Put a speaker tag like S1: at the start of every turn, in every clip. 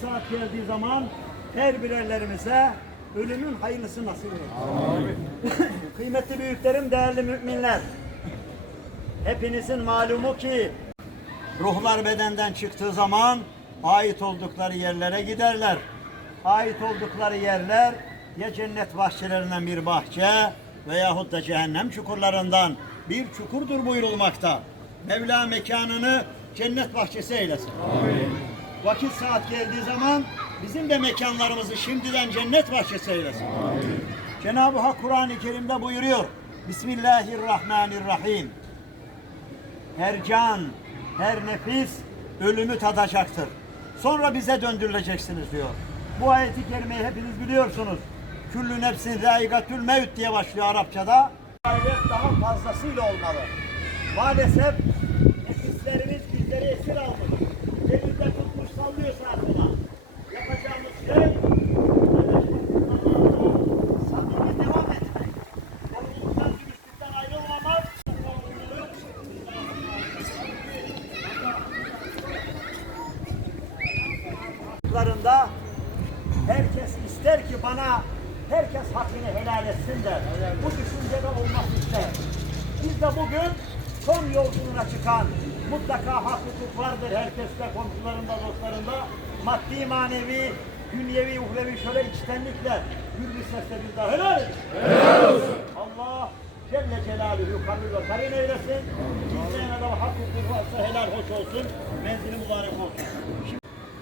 S1: saat geldiği zaman her birerlerimize ölümün hayırlısı nasip eylesin. Kıymetli büyüklerim, değerli müminler. Hepinizin malumu ki ruhlar bedenden çıktığı zaman ait oldukları yerlere giderler. Ait oldukları yerler ya cennet bahçelerinden bir bahçe veyahut da cehennem çukurlarından bir çukurdur buyurulmakta. Mevla mekanını cennet bahçesi eylesin. Vakit saat geldiği zaman bizim de mekanlarımızı şimdiden cennet bahçesi eylesin. Cenab-ı Hak Kur'an-ı Kerim'de buyuruyor. Bismillahirrahmanirrahim. Her can, her nefis ölümü tadacaktır. Sonra bize döndürüleceksiniz diyor. Bu ayeti kerimeyi hepiniz biliyorsunuz. Küllü nefsin zâigatül mevt diye başlıyor Arapçada. Gayret daha fazlasıyla olmalı. Maalesef nefislerimiz bizleri esir aldı. Larında herkes ister ki bana herkes hakkını helal etsin der. Bu düşüncede olmak ister. Biz de bugün son yolculuğuna çıkan mutlaka hak hukuk vardır herkeste, komşularında, dostlarında. Maddi, manevi, dünyevi, uhrevi şöyle içtenlikle gür bir sesle biz de helal edin. Allah Celle Celaluhu kabul ve karin eylesin. Bizden de hak hukuk varsa helal hoş olsun. Menzili mübarek olsun.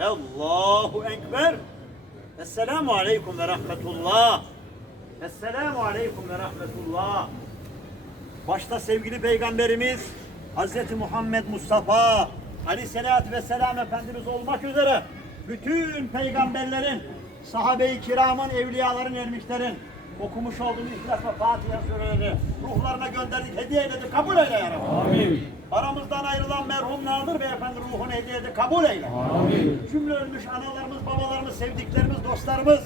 S1: Allahu Ekber. Esselamu Aleyküm ve Rahmetullah. Esselamu Aleyküm ve Rahmetullah. Başta sevgili Peygamberimiz Hazreti Muhammed Mustafa Aleyhisselatü Vesselam Efendimiz olmak üzere bütün peygamberlerin, sahabe-i kiramın, evliyaların, ermişlerin okumuş olduğu İhlas ve Fatiha surelerini ruhlarına gönderdik, hediye eyledik, kabul eyle ya Rabbi.
S2: Amin.
S1: Aramızdan ayrılan merhum Nadir Beyefendi ruhunu hediye edip kabul eyle.
S2: Amin.
S1: Cümle ölmüş analarımız, babalarımız, sevdiklerimiz, dostlarımız.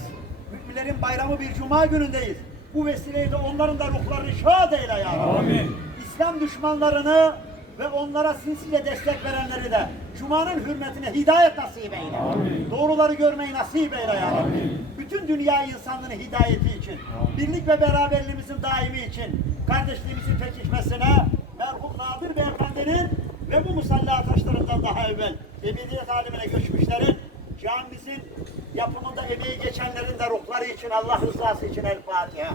S1: Müminlerin bayramı bir cuma günündeyiz. Bu vesileyle onların da ruhlarını şad eyle ya Rabbi.
S2: Amin.
S1: İslam düşmanlarını ve onlara sinsice destek verenleri de Cuma'nın hürmetine hidayet nasip eyle.
S2: Amin.
S1: Doğruları görmeyi nasip eyle ya Rabbi. Bütün dünya insanlığının hidayeti için, birlik ve beraberliğimizin daimi için, kardeşliğimizin pekişmesine merhum Nadir Beyefendinin ve bu musalla taşlarından daha evvel ebediyet alemine göçmüşlerin camimizin yapımında emeği geçenlerin de ruhları için Allah rızası için El Fatiha.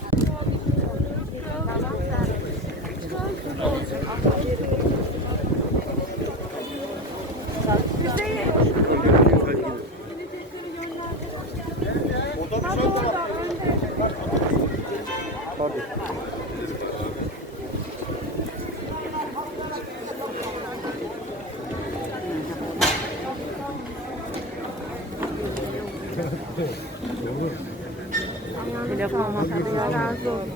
S3: Telefon Allah razı olsun.